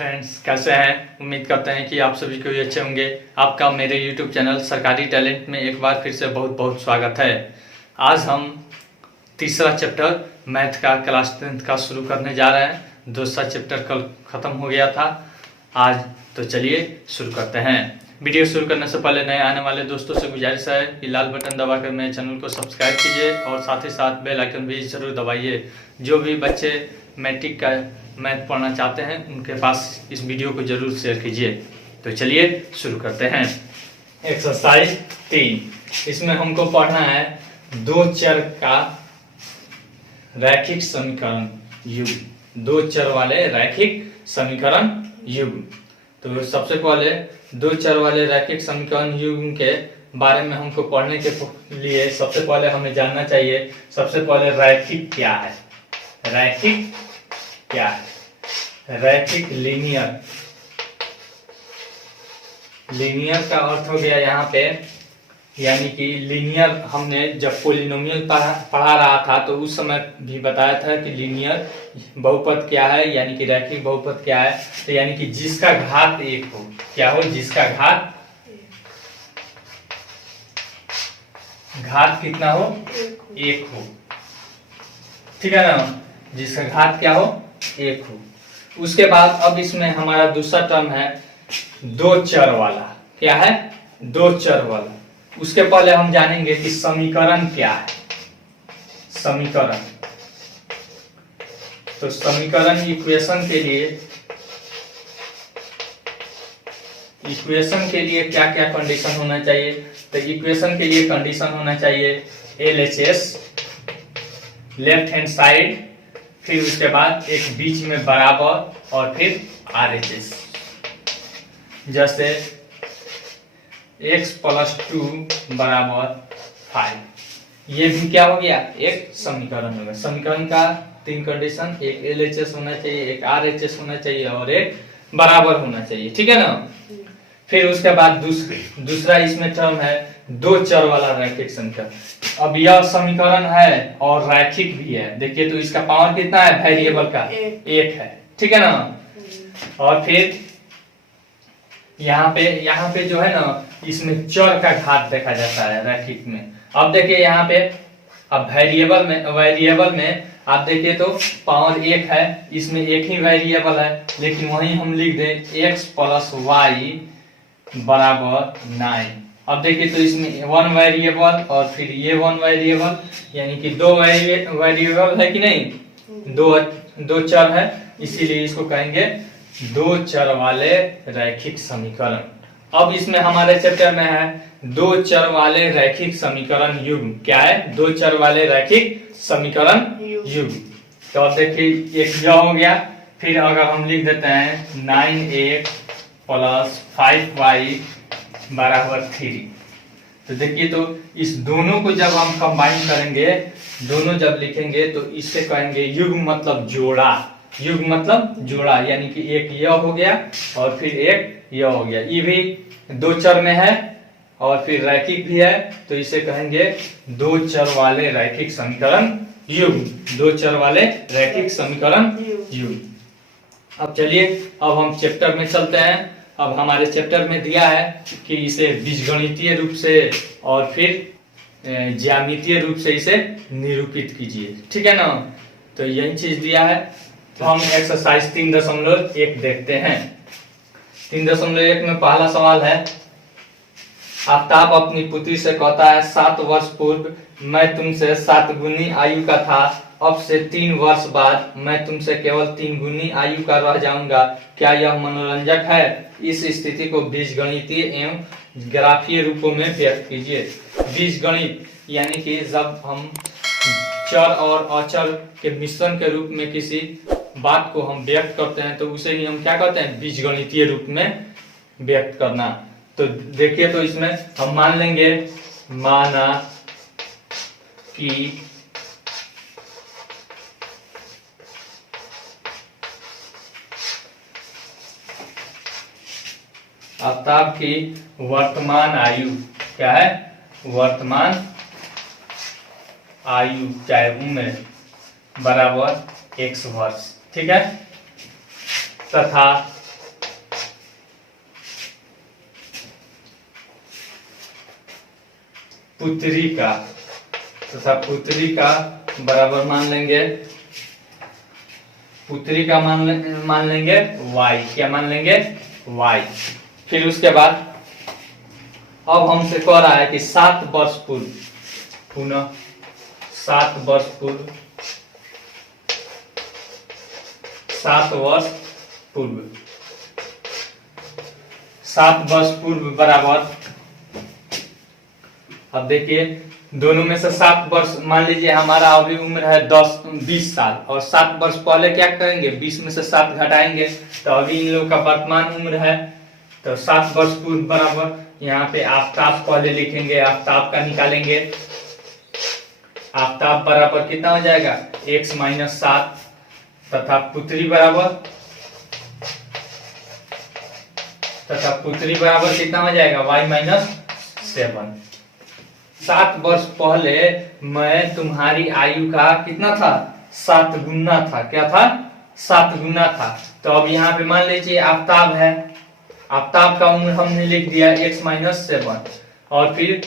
Friends, कैसे हैं। उम्मीद करते हैं कि आप सभी को भी अच्छे होंगे। आपका मेरे YouTube चैनल सरकारी टैलेंट में एक बार फिर से बहुत बहुत स्वागत है। आज हम तीसरा चैप्टर मैथ का क्लास 10th का शुरू करने जा रहे हैं। दूसरा चैप्टर कल ख़त्म हो गया था आज, तो चलिए शुरू करते हैं। वीडियो शुरू करने से पहले नए आने वाले दोस्तों से गुजारिश है कि लाल बटन दबाकर मेरे चैनल को सब्सक्राइब कीजिए और साथ ही साथ बेल आइकन भी ज़रूर दबाइए। जो भी बच्चे मैट्रिक का मैथ पढ़ना चाहते हैं उनके पास इस वीडियो को जरूर शेयर कीजिए। तो चलिए शुरू करते हैं। एक्सरसाइज 3, इसमें हमको पढ़ना है दो चर का रैखिक समीकरण युग्म। दो चर वाले रैखिक समीकरण युग्म। तो सबसे पहले दो चर वाले रैखिक समीकरण युग्म के बारे में हमको पढ़ने के लिए सबसे पहले हमें जानना चाहिए, सबसे पहले रैखिक क्या है। रैखिक क्या है? रैखिक लीनियर। लीनियर का अर्थ हो गया यहाँ पे, यानी कि लीनियर हमने जब पोलिनोमियल पढ़ा रहा था तो उस समय भी बताया था कि लीनियर बहुपद क्या है, यानी कि रैखिक बहुपद क्या है। तो यानी कि जिसका घात एक हो। क्या हो? जिसका घात कितना हो? एक हो। ठीक है ना? जिसका घात क्या हो? एक हो। उसके बाद अब इसमें हमारा दूसरा टर्म है दो चर वाला। क्या है? दो चर वाला। उसके पहले हम जानेंगे कि समीकरण क्या है। समीकरण, तो समीकरण इक्वेशन के लिए क्या क्या कंडीशन होना चाहिए। तो इक्वेशन के लिए कंडीशन होना चाहिए LHS, लेफ्ट हैंड साइड, फिर उसके बाद एक बीच में बराबर और फिर RHS। जैसे x + 2 = 5। ये भी क्या हो गया? एक समीकरण होगा। समीकरण का 3 कंडीशन, एक LHS होना चाहिए, एक RHS होना चाहिए और एक बराबर होना चाहिए। ठीक है ना? फिर उसके बाद दूसरा इसमें टर्म है दो चर वाला रैखिक समीकरण। अब यह समीकरण है और रैखिक भी है। देखिए तो इसका पावर कितना है? वेरिएबल का एक है। ठीक है ना? और फिर यहाँ पे जो है ना, इसमें चर का घात देखा जाता है रैखिक में। अब देखिए यहाँ पे, अब वेरिएबल में आप देखिए तो पावर एक है, इसमें एक ही वेरिएबल है, लेकिन वहीं हम लिख दें x + y = 9। अब देखिए तो इसमें वन वेरिएबल और फिर ये वन वेरिएबल, यानी कि दो वेरिएबल है कि नहीं? दो चर है, इसीलिए इसको कहेंगे दो चर वाले रैखिक समीकरण। अब इसमें हमारे चैप्टर में है दो चर वाले रैखिक समीकरण युग्म। क्या है? दो चर वाले रैखिक समीकरण युग्म। तो अब देखिए एक यह हो गया, फिर अगर हम लिख देते हैं 9x + 5y = 3। तो देखिए तो इस दोनों को जब हम कंबाइन करेंगे, दोनों जब लिखेंगे तो इससे कहेंगे युग्म मतलब जोड़ा। युग्म मतलब जोड़ा, यानी कि एक यह हो गया और फिर एक यह हो गया। ये भी दो चर में है और फिर रैखिक भी है, तो इसे कहेंगे दो चर वाले रैखिक समीकरण युग्म। दो चर वाले रैखिक समीकरण युग्म। अब चलिए, अब हम चैप्टर में चलते हैं। अब हमारे चैप्टर में दिया है कि इसे बीजगणितीय रूप से और फिर ज्यामितीय रूप से इसे निरूपित कीजिए। ठीक है ना? तो यही चीज दिया है। तो हम एक्सरसाइज 3.1 देखते हैं। 3.1 में पहला सवाल है, आफ्ताब अपनी पुत्री से कहता है 7 वर्ष पूर्व मैं तुमसे 7 गुनी आयु का था, अब से 3 वर्ष बाद मैं तुमसे केवल 3 गुनी आयु का रह जाऊंगा। क्या यह मनोरंजक है? इस स्थिति को बीजगणितीय एवं ग्राफीय रूपों में व्यक्त कीजिए। बीजगणित यानी कि जब हम चर और अचर के मिश्रण के रूप में किसी बात को हम व्यक्त करते हैं तो उसे ही हम क्या कहते हैं? बीजगणितीय रूप में व्यक्त करना। तो देखिए तो इसमें हम मान लेंगे, माना कि आफ्ताब की वर्तमान आयु क्या है? वर्तमान आयु चाहे उम्र बराबर x वर्ष। ठीक है? तथा पुत्री का तथा पुत्री का बराबर मान लेंगे, पुत्री का मान लेंगे y। क्या मान लेंगे? y। फिर उसके बाद अब हमसे कह रहा है कि 7 वर्ष पूर्व, पुनः 7 वर्ष पूर्व, 7 वर्ष पूर्व, 7 वर्ष पूर्व बराबर, अब देखिए दोनों में से 7 वर्ष, मान लीजिए हमारा अभी उम्र है 20 साल, और 7 वर्ष पहले क्या करेंगे, 20 में से 7 घटाएंगे, तो अभी इन लोगों का वर्तमान उम्र है, तो 7 वर्ष पूर्व बराबर, यहाँ पे आफ्ताब पहले लिखेंगे, आफ्ताब का निकालेंगे, आफ्ताब बराबर कितना हो जाएगा, x माइनस 7, तथा पुत्री बराबर कितना हो जाएगा, y माइनस 7। 7 वर्ष पहले मैं तुम्हारी आयु का कितना था, 7 गुना था। क्या था? 7 गुना था। तो अब यहाँ पे मान लीजिए आफ्ताब है, आफ्ताब का उम्र हमने लिख दिया x माइनस 7, और फिर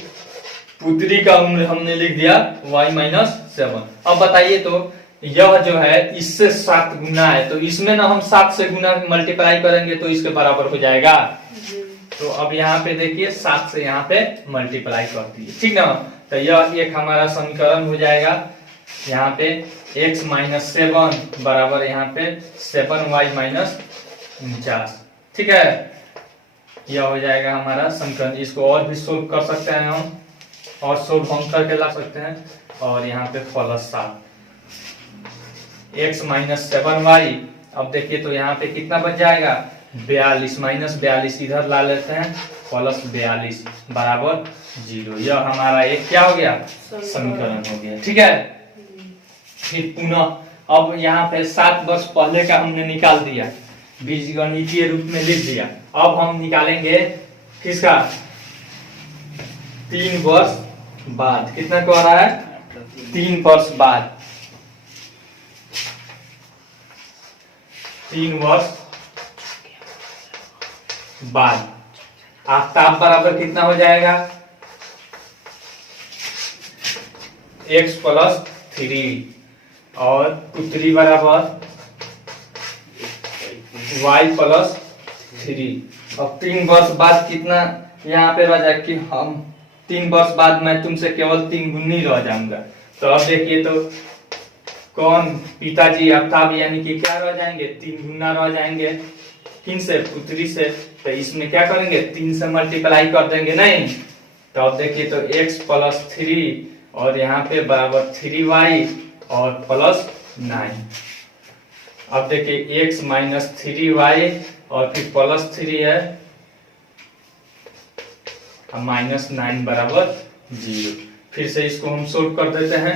पुत्री का उम्र हमने लिख दिया y माइनस 7। अब बताइए तो यह जो है इससे 7 गुना है, तो इसमें ना हम 7 से गुना मल्टीप्लाई करेंगे तो इसके बराबर हो जाएगा। तो अब यहाँ पे देखिए 7 से यहाँ पे मल्टीप्लाई कर दिए, ठीक ना। तो यह एक हमारा समीकरण हो जाएगा, यहाँ पे x माइनस 7 बराबर यहाँ पे 7y माइनस 49, ठीक है। यह हो जाएगा हमारा समीकरण। इसको और भी सोल्व कर सकते हैं हम, और सोल्व हम करके ला सकते हैं, और यहाँ पे प्लस 7 x माइनस 7y। अब देखिए तो यहाँ पे कितना बच जाएगा, 42 माइनस 42 इधर ला लेते हैं, प्लस 42 बराबर 0। यह हमारा एक क्या हो गया, समीकरण हो गया, ठीक है। फिर पुनः अब यहाँ पे 7 वर्ष पहले का हमने निकाल दिया, बीजगणितीय रूप में लिख दिया। अब हम निकालेंगे किसका, 3 वर्ष बाद। कितना कह रहा है, 3 वर्ष बाद, 3 वर्ष बाद आफ्ताब बराबर कितना हो जाएगा, x प्लस 3, और पुत्री बराबर y प्लस 3। अब 3 वर्ष बाद कितना यहाँ पे रह जाए कि हम 3 वर्ष बाद मैं तुमसे केवल 3 गुनी रह जाऊंगा। तो अब देखिए तो कौन, पिताजी आफ्ताब यानी कि क्या रह जाएंगे, 3 गुना रह जाएंगे, किन से, पुत्री से। तो इसमें क्या करेंगे, 3 से मल्टीप्लाई कर देंगे, नहीं। तो अब देखिए तो x प्लस 3 और यहाँ पे बराबर 3y और प्लस 9। अब देखिए x माइनस 3y और फिर प्लस 3 है, माइनस 9 बराबर 0। फिर से इसको हम सोल्व कर देते हैं,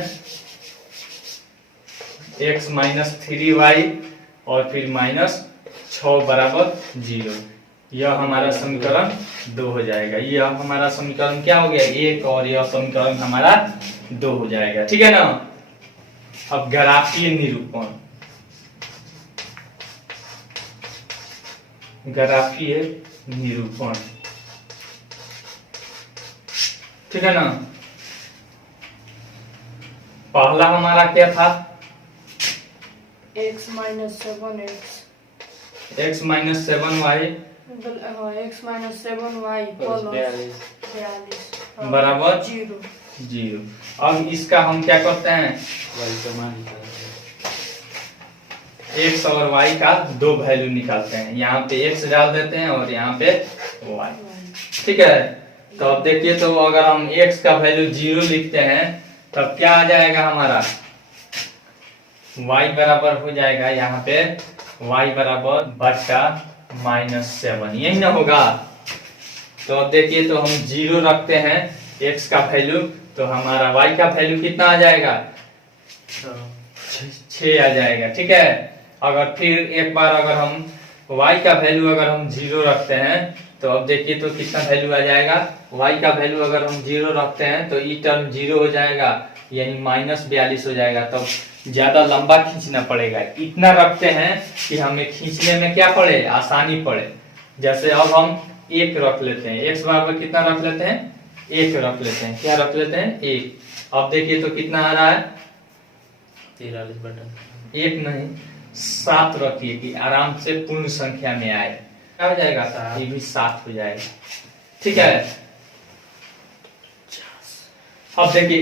x माइनस 3y और फिर माइनस 6 बराबर 0। यह हमारा समीकरण 2 हो जाएगा। यह हमारा समीकरण क्या हो गया, 1, और यह समीकरण हमारा 2 हो जाएगा, ठीक है ना। अब ग्राफीय निरूपण, ग्राफीय निरूपण, ठीक है ना। पहला हमारा क्या था, x minus 7x, x minus 7y, x minus 7y plus 42 बराबर 0। अब इसका हम क्या करते हैं, x और y का 2 वैल्यू निकालते हैं। यहाँ पे x डाल देते हैं और यहाँ पे y, ठीक है। तो अब देखिए तो अगर हम x का वैल्यू 0 लिखते हैं तब क्या आ जाएगा हमारा, y बराबर हो जाएगा यहाँ पे y बराबर बट्टा -7, यही ना होगा। तो अब देखिए तो हम 0 रखते हैं x का वैल्यू, तो हमारा y का वैल्यू कितना आ जाएगा, 6 आ जाएगा, ठीक है। अगर फिर एक बार अगर हम y का वैल्यू अगर हम 0 रखते हैं तो अब देखिए तो कितना वैल्यू आ जाएगा, y का वैल्यू अगर हम 0 रखते हैं तो ये टर्म 0 हो जाएगा, यानी -42 हो जाएगा। तब ज्यादा लंबा खींचना पड़ेगा, इतना रखते हैं कि हमें खींचने में क्या पड़े, आसानी पड़े। जैसे अब हम 1 रख लेते हैं, x बराबर कितना रख लेते हैं, एक रख लेते हैं, क्या रख लेते हैं, एक। अब देखिए तो कितना आ रहा है, 43 बटन, एक नहीं 7 रखिए कि आराम से पूर्ण संख्या में आए। क्या हो जाएगा, ये भी 7 हो जाएगा। ठीक है, अब देखिए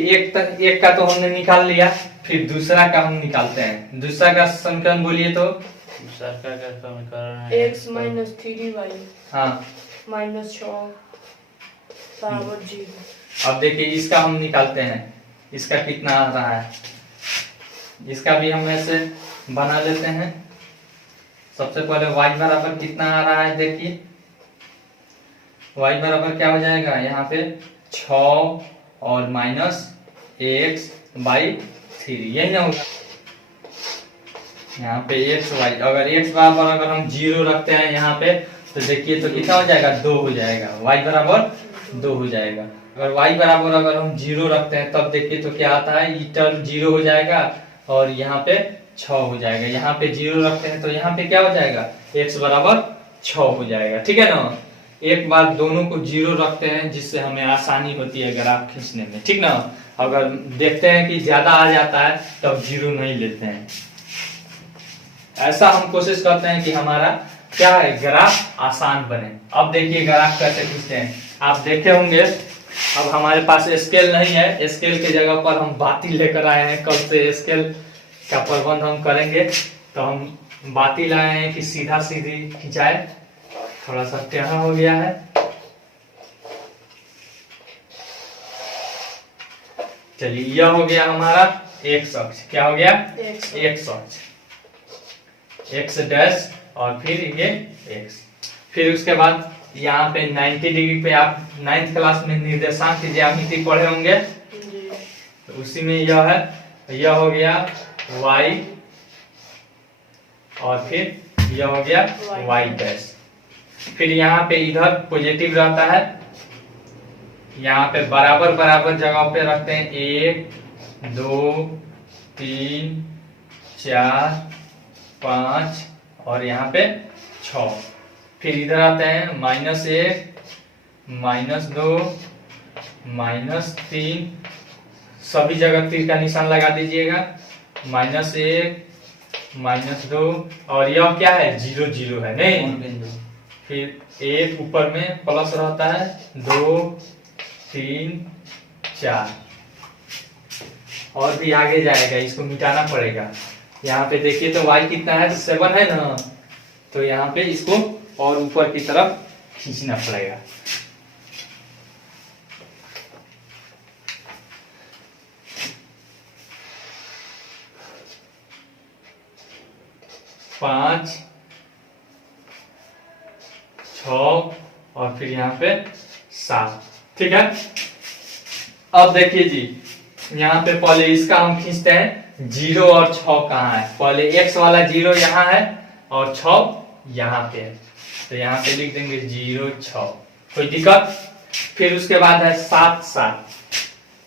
एक का तो हमने निकाल लिया, फिर दूसरा का हम निकालते हैं। दूसरा का समीकरण बोलिए तो, दूसरा का समीकरण है x माइनस 3y हाँ माइनस 6 बराबर 0। अब देखिए इसका हम निकालते हैं, इसका कितना आ रहा है, इसका भी हम ऐसे बना लेते हैं। सबसे पहले y बराबर कितना आ रहा है, देखिए y बराबर क्या हो जाएगा, यहाँ पे 6 और माइनस x/3, यही ना होगा। यहाँ पे xy, अगर x बराबर अगर हम 0 रखते हैं यहाँ पे, तो देखिए तो कितना हो जाएगा, 2 हो जाएगा, y बराबर 2 हो जाएगा। अगर y बराबर अगर हम 0 रखते हैं तब देखिए तो क्या आता है, ये टर्म 0 हो जाएगा और यहाँ पे 6 हो जाएगा। यहाँ पे 0 रखते हैं तो यहाँ पे क्या हो जाएगा, x बराबर 6 हो जाएगा। ठीक है ना, एक बार दोनों को 0 रखते हैं जिससे हमें आसानी होती है ग्राफ खींचने में। ठीक ना, अगर देखते हैं कि ज्यादा आ जाता है तब 0 नहीं लेते हैं। ऐसा हम कोशिश करते हैं कि हमारा क्या है, ग्राफ आसान बने। अब देखिए ग्राफ कैसे खींचते हैं, आप देखे होंगे। अब हमारे पास स्केल नहीं है, स्केल के जगह पर हम बाती लेकर आए हैं। कल से स्केल का प्रबंध हम करेंगे, तो हम बाती लाए हैं कि सीधा सीधी खिंचाए। थोड़ा सा टेढ़ा हो गया है, चलिए यह हो गया हमारा x अक्ष। क्या हो गया, x अक्ष, x डैश और फिर ये x। फिर उसके बाद यहाँ पे 90 डिग्री पे, आप 9th क्लास में निर्देशांक की ज्यामिति पढ़े होंगे, तो उसी में यह है, यह हो गया y और फिर यह हो गया y डैश। फिर यहाँ पे इधर पॉजिटिव रहता है, यहाँ पे बराबर बराबर जगह पे रखते हैं 1 2 3 4 5 और यहाँ पे 6। फिर इधर आते हैं -1 -2 -3, सभी जगह तीर का निशान लगा दीजिएगा। -1 -2 और यह क्या है, 0 0 है नहीं। फिर एक ऊपर में प्लस रहता है, 2 3 4 और भी आगे जाएगा, इसको मिटाना पड़ेगा। यहाँ पे देखिए तो y कितना है, 7 है ना, तो यहाँ पे इसको और ऊपर की तरफ खींचना पड़ेगा। पाँच 6 और फिर यहाँ पे 7। ठीक है, अब देखिए जी, यहाँ पे पहले इसका हम खींचते हैं। 0 और 6 कहाँ है, पहले x वाला 0 यहाँ है और 6 यहाँ पे है, तो यहाँ पे लिख देंगे 0 6, कोई दिक्कत। फिर उसके बाद है 7 7,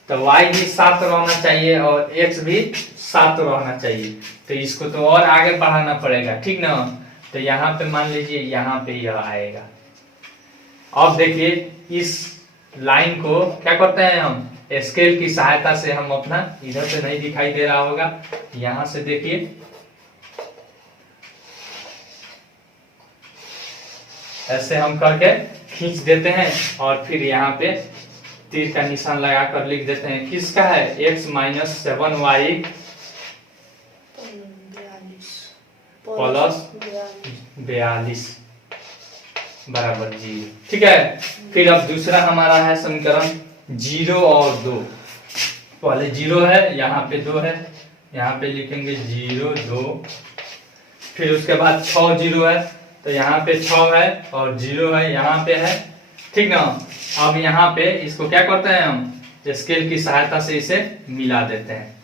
तो y भी 7 रहना चाहिए और x भी 7 रहना चाहिए, तो इसको तो और आगे बढ़ाना पड़ेगा। ठीक ना, तो यहाँ पे मान लीजिए यहाँ पे यह आएगा। अब देखिए इस लाइन को क्या करते हैं हम, स्केल की सहायता से हम अपना, इधर से नहीं दिखाई दे रहा होगा, यहां से देखिए ऐसे हम करके खींच देते हैं और फिर यहाँ पे तीर का निशान लगाकर लिख देते हैं। किसका है, x माइनस 7y प्लस 42 बराबर 0। ठीक है, फिर अब दूसरा हमारा है समीकरण 0 और 2। पहले 0 है, यहाँ पे 2 है, यहाँ पे लिखेंगे 0 2। फिर उसके बाद 6 0 है, तो यहाँ पे 6 है और 0 है, यहाँ पे है। ठीक ना, अब यहाँ पे इसको क्या करते हैं हम, स्केल की सहायता से इसे मिला देते हैं।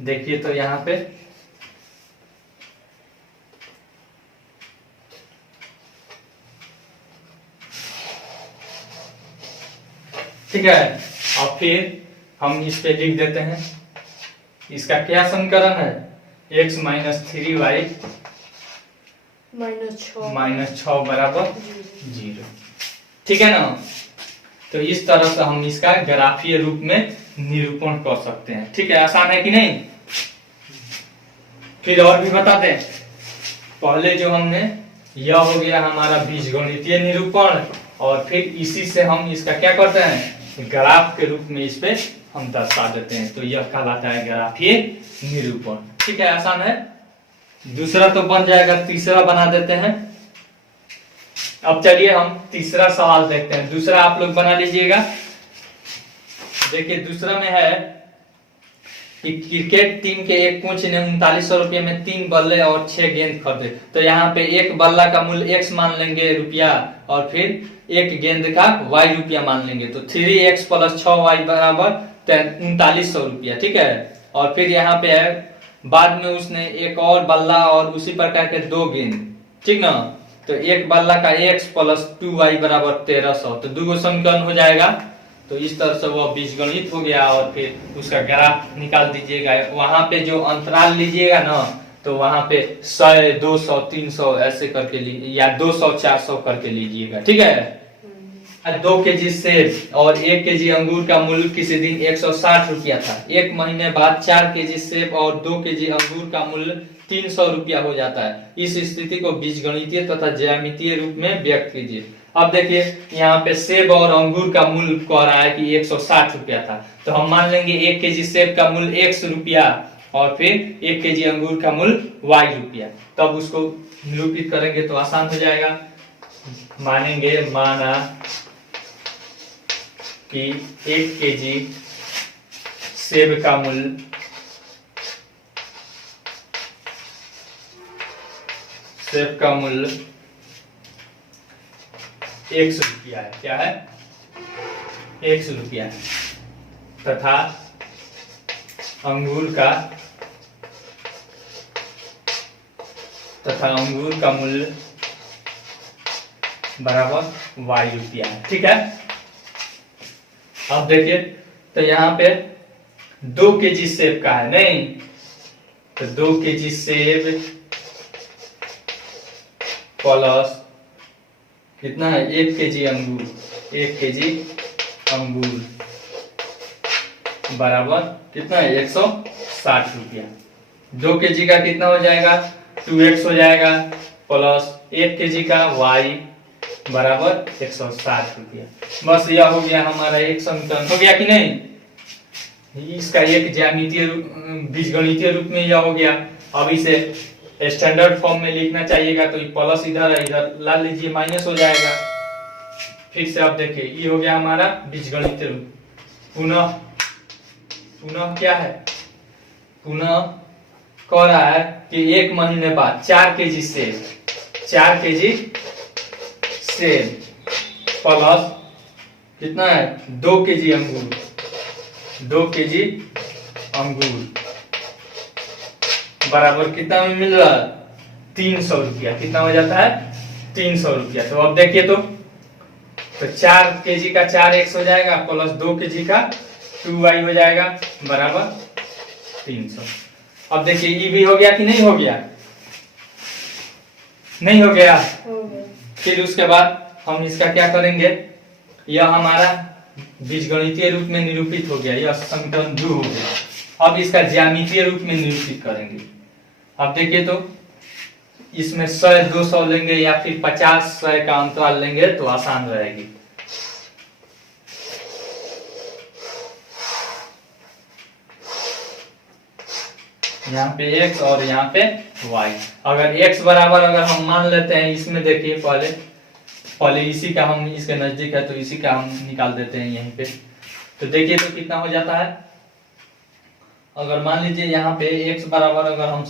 देखिए तो यहाँ पे ठीक है, और फिर हम इस पे लिख देते हैं, इसका क्या समीकरण है, x माइनस 3y माइनस 6 बराबर 0। ठीक है ना, तो तो इस तरह से हम इसका ग्राफीय रूप में निरूपण कर सकते हैं। ठीक है, आसान है कि नहीं? फिर और भी बताते हैं। पहले जो हमने, यह हो गया हमारा बीजगणितीय निरूपण, और फिर इसी से हम इसका क्या करते हैं, ग्राफ के रूप में इस पे हम दर्शा देते हैं। तो यह कहलाता है ग्राफीय निरूपण। ठीक है, आसान है। दूसरा तो बन जाएगा, तीसरा बना देते हैं। अब चलिए हम तीसरा सवाल देखते हैं। दूसरा आप लोग बना लीजिएगा। देखिए दूसरा में है कि क्रिकेट टीम के एक कोच ने 3900 रुपये में 3 बल्ले और 6 गेंद खरीदे। तो यहाँ पे एक बल्ला का मूल्य x मान लेंगे रुपया, और फिर एक गेंद का y रुपया मान लेंगे। तो 3x + 6y बराबर 3900 रुपया। ठीक है, और फिर यहाँ पे है बाद में उसने एक और बल्ला और उसी प्रकार के 2 गेंद, ठीक ना। तो एक बल्ला का x + 2y बराबर 1300। तो 2 समीकरण हो जाएगा। तो इस तरह से वह बीजगणित हो गया, और फिर उसका ग्राफ निकाल दीजिएगा। वहां पे जो अंतराल लीजिएगा ना, तो वहां पे 100, 200, 300 ऐसे करके लीजिए, या 200, 400 करके लीजिएगा। ठीक है। 2 केजी सेब और 1 केजी अंगूर का मूल्य किसी दिन 160 रुपया था। 1 महीने बाद 4 केजी सेब और 2 केजी अंगूर का मूल्य 300 रुपया हो जाता है। इस स्थिति को बीजगणितीय तथा ज्यामितीय रूप में व्यक्त कीजिए। अब देखिए यहाँ पे सेब और अंगूर का मूल्य कह रहा है कि 160 रुपया था। तो हम मान लेंगे 1 केजी सेब का मूल्य x रुपया, और फिर 1 केजी अंगूर का मूल्य y रुपया। तब उसको निरूपित करेंगे तो आसान हो जाएगा। मानेंगे, माना कि 1 केजी सेब का मूल्य x रुपया है। क्या है? x रुपया है, तथा अंगूर का मूल्य बराबर y रुपया है। ठीक है। अब देखिए, तो यहाँ पे 2 केजी सेब का है, नहीं तो 2 केजी सेब प्लस कितना है, 1 केजी अंगूर, 1 केजी अंगूर बराबर कितना है, 160 रुपया। 2 केजी का कितना हो जाएगा, 2x हो जाएगा, प्लस 1 केजी का y बराबर 160 रुपया। बस यह हो गया हमारा एक समीकरण। हो गया कि नहीं? इसका एक ज्यामितीय बीजगणितीय रूप में यह हो गया। अब इसे स्टैंडर्ड फॉर्म में लिखना चाहिएगा, तो प्लस इधर है, इधर ला लीजिए, माइनस हो जाएगा। फिर से आप देखिए, ये हो गया हमारा बीजगणितीय रूप। पुनः क्या है, पुनः कह रहा है कि 1 महीने बाद 4 केजी सेब प्लस कितना है, 2 केजी अंगूर बराबर कितना में मिल रहा है, 300 रुपया। कितना हो जाता है, 300 रुपया। तो अब देखिए, तो 4 केजी का 4x हो जाएगा, प्लस 2 केजी का 2y हो जाएगा बराबर 300। अब देखिए, ये भी हो गया कि नहीं हो गया? नहीं हो गया। फिर उसके बाद हम इसका क्या करेंगे, यह हमारा बीजगणितीय रूप में निरूपित हो गया, यह समीकरण 2 हो गया। अब इसका ज्यामितीय रूप में निरूपित करेंगे। अब देखिए, तो इसमें 100, 200 लेंगे या फिर 50, 100 का अंतराल लेंगे तो आसान रहेगी। यहाँ पे x और यहाँ पे y। अगर x बराबर अगर हम मान लेते हैं, इसमें देखिए पहले इसी का, हम इसके नजदीक है तो इसी का हम निकाल देते हैं यहीं पे। तो देखिए, तो कितना हो जाता है, अगर मान लीजिए यहाँ पे x बराबर अगर हम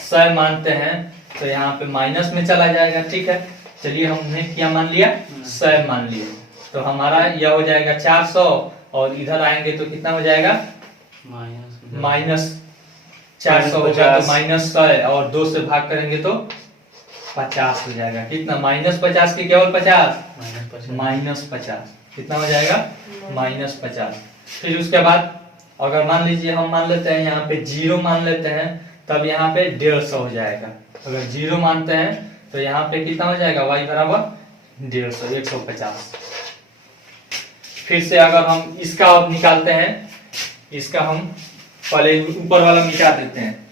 100 मानते हैं तो यहाँ पे माइनस में चला जाएगा। ठीक है, चलिए हमने क्या मान लिया, 100 मान लिया। तो हमारा यह हो जाएगा 400, और इधर आएंगे तो कितना हो जाएगा, माइनस 400 होगा, तो माइनस 100 और 2 से भाग करेंगे तो 50 हो जाएगा। कितना, -50 की केवल 50, -50 कितना हो जाएगा, -50। फिर उसके बाद अगर मान लीजिए हम मान लेते हैं यहाँ पे 0 मान लेते हैं, तब यहाँ पे 150 हो जाएगा। अगर 0 मानते हैं तो यहाँ पे कितना हो जाएगा, y बराबर 150, 150। फिर से अगर हम इसका अब निकालते हैं, इसका हम पहले ऊपर वाला मिटा देते हैं,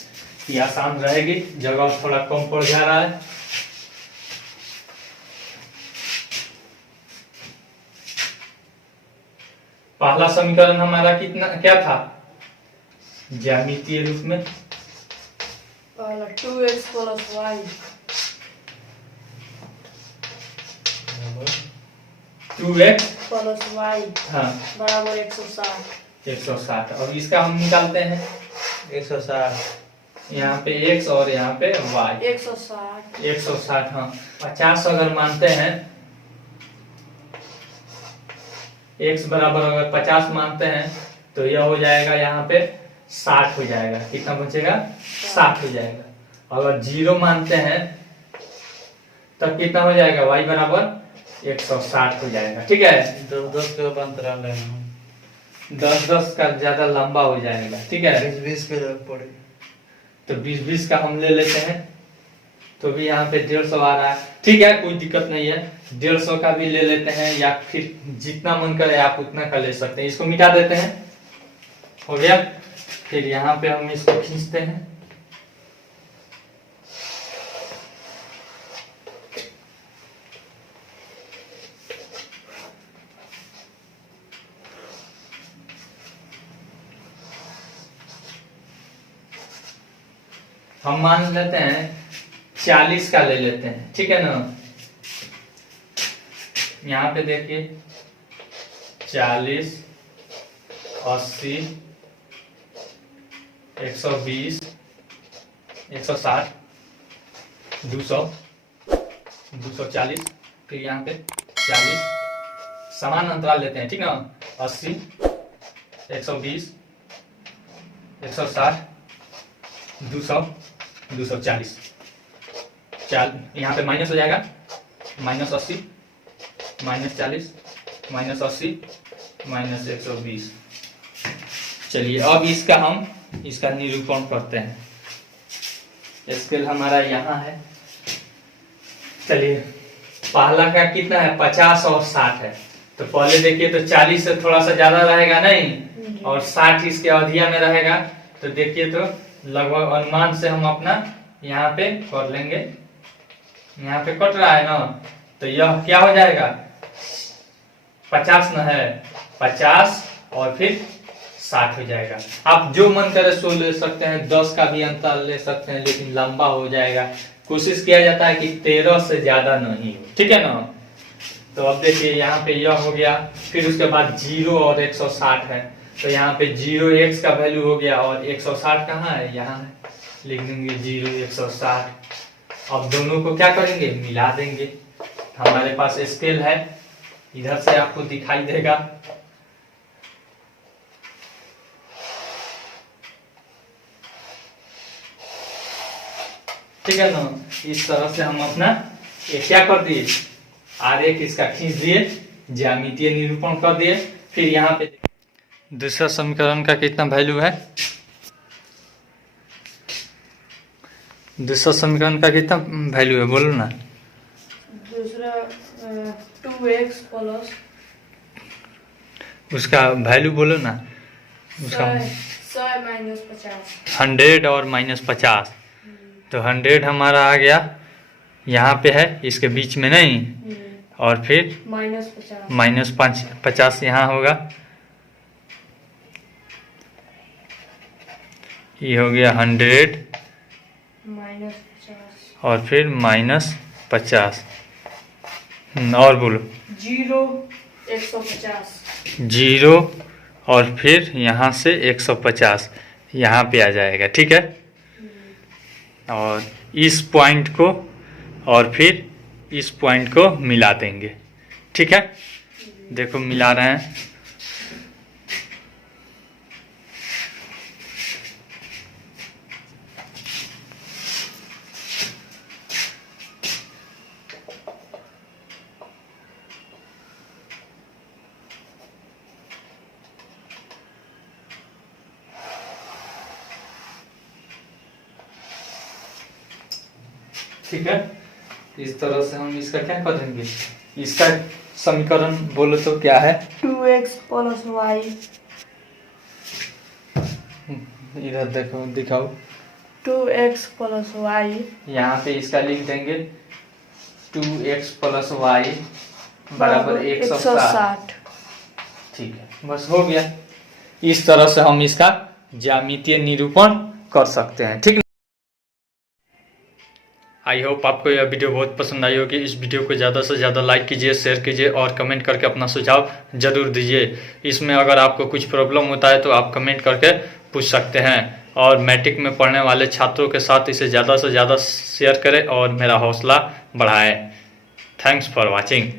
ये आसान रहेगी, जगह थोड़ा कम पड़ जा रहा है। पहला समीकरण हमारा कितना क्या था ज्यामितीय रूप में? पहला 2x plus Y 2x plus Y हाँ बराबर 160। 160। और इसका हम निकालते हैं 160। यहाँ पे x और यहाँ पे y 160। 160 हाँ। 50 अगर मानते हैं, x बराबर अगर 50 मानते हैं तो यह हो जाएगा यहाँ पे 60 हो जाएगा। कितना बचेगा? 60 हो जाएगा। अगर 0 मानते हैं तब कितना हो जाएगा? y बराबर 160 हो जाएगा। ठीक है, 10-10 के अंतराल लेना, 10-10 का ज्यादा लंबा हो जाएगा। ठीक है, 20-20 के जरूरत पड़ेगी तो 20-20 का हम ले लेते हैं, तो भी यहाँ पे 150 आ रहा है। ठीक है, कोई दिक्कत नहीं है, 150 का भी ले लेते हैं, या फिर जितना मन करे आप उतना का ले सकते हैं। इसको मिटा देते हैं, हो गया। फिर यहाँ पे हम इसको खींचते हैं, हम मान लेते हैं 40 का ले लेते हैं। ठीक है ना, यहाँ पे देखिए 40, 80, 120, 160, 200, 240, फिर यहाँ पे 40, समान अंतराल लेते हैं। ठीक ना, 80, 120, 160, 200, 240, यहाँ पे माइनस हो जाएगा, -80, -40, -80, -120। चलिए अब इसका निरूपण करते हैं। स्केल हमारा यहाँ है। चलिए पहला का कितना है? 50 और 60 है। तो पहले देखिए तो 40 से थोड़ा सा ज्यादा रहेगा नहीं, और 60 इसके अवधिया में रहेगा। तो देखिए तो लगभग अनुमान से हम अपना यहाँ पे कर लेंगे। यहाँ पे कट रहा है ना, तो यह क्या हो जाएगा? 50 न है, 50 और फिर 60 हो जाएगा। आप जो मन करे सो ले सकते हैं, 10 का भी अंतर ले सकते हैं, लेकिन लंबा हो जाएगा। कोशिश किया जाता है कि 13 से ज्यादा नहीं हो। ठीक है ना, तो अब देखिए यहाँ पे यह हो गया, फिर उसके बाद 0 और 160 है, तो यहाँ पे 0 x का वैल्यू हो गया, और 160 कहाँ है? यहाँ है, लिख देंगे 0 160। अब दोनों को क्या करेंगे? मिला देंगे। हमारे पास स्केल है, इधर से आपको दिखाई देगा। ठीक है ना, इस तरह से हम अपना ये क्या कर दिए, आरेख इसका खींच दिए, ज्यामितीय निरूपण कर दिए। फिर यहाँ पे दूसरा समीकरण का कितना वैल्यू है? दूसरा समीकरण का कितना वैल्यू है, बोलो ना। दूसरा 2x प्लस उसका वैल्यू बोलो ना। उसका 100 माइनस 50। 100 और -50, तो 100 हमारा आ गया, यहाँ पे है, इसके बीच में नहीं, और फिर -50 यहाँ होगा। ये हो गया 100 -50 और फिर -50। और बोलो 0 150। 0 और फिर यहाँ से 150 यहाँ पे आ जाएगा। ठीक है, और इस पॉइंट को और फिर इस पॉइंट को मिला देंगे। ठीक है, देखो मिला रहे हैं। ठीक है, इस तरह से हम इसका क्या करेंगे, इसका समीकरण बोलो तो क्या है? 2x प्लस वाई इधर देखो, दिखाओ। 2x प्लस वाई यहाँ पे इसका लिख देंगे 2x प्लस वाई बराबर 160। ठीक है, बस हो गया। इस तरह से हम इसका ज्यामितीय निरूपण कर सकते हैं। ठीक। आई होप आपको यह वीडियो बहुत पसंद आई होगी। इस वीडियो को ज़्यादा से ज़्यादा लाइक कीजिए, शेयर कीजिए और कमेंट करके अपना सुझाव जरूर दीजिए। इसमें अगर आपको कुछ प्रॉब्लम होता है तो आप कमेंट करके पूछ सकते हैं। और मैट्रिक में पढ़ने वाले छात्रों के साथ इसे ज़्यादा से ज़्यादा शेयर करें और मेरा हौसला बढ़ाएं। Thanks for watching.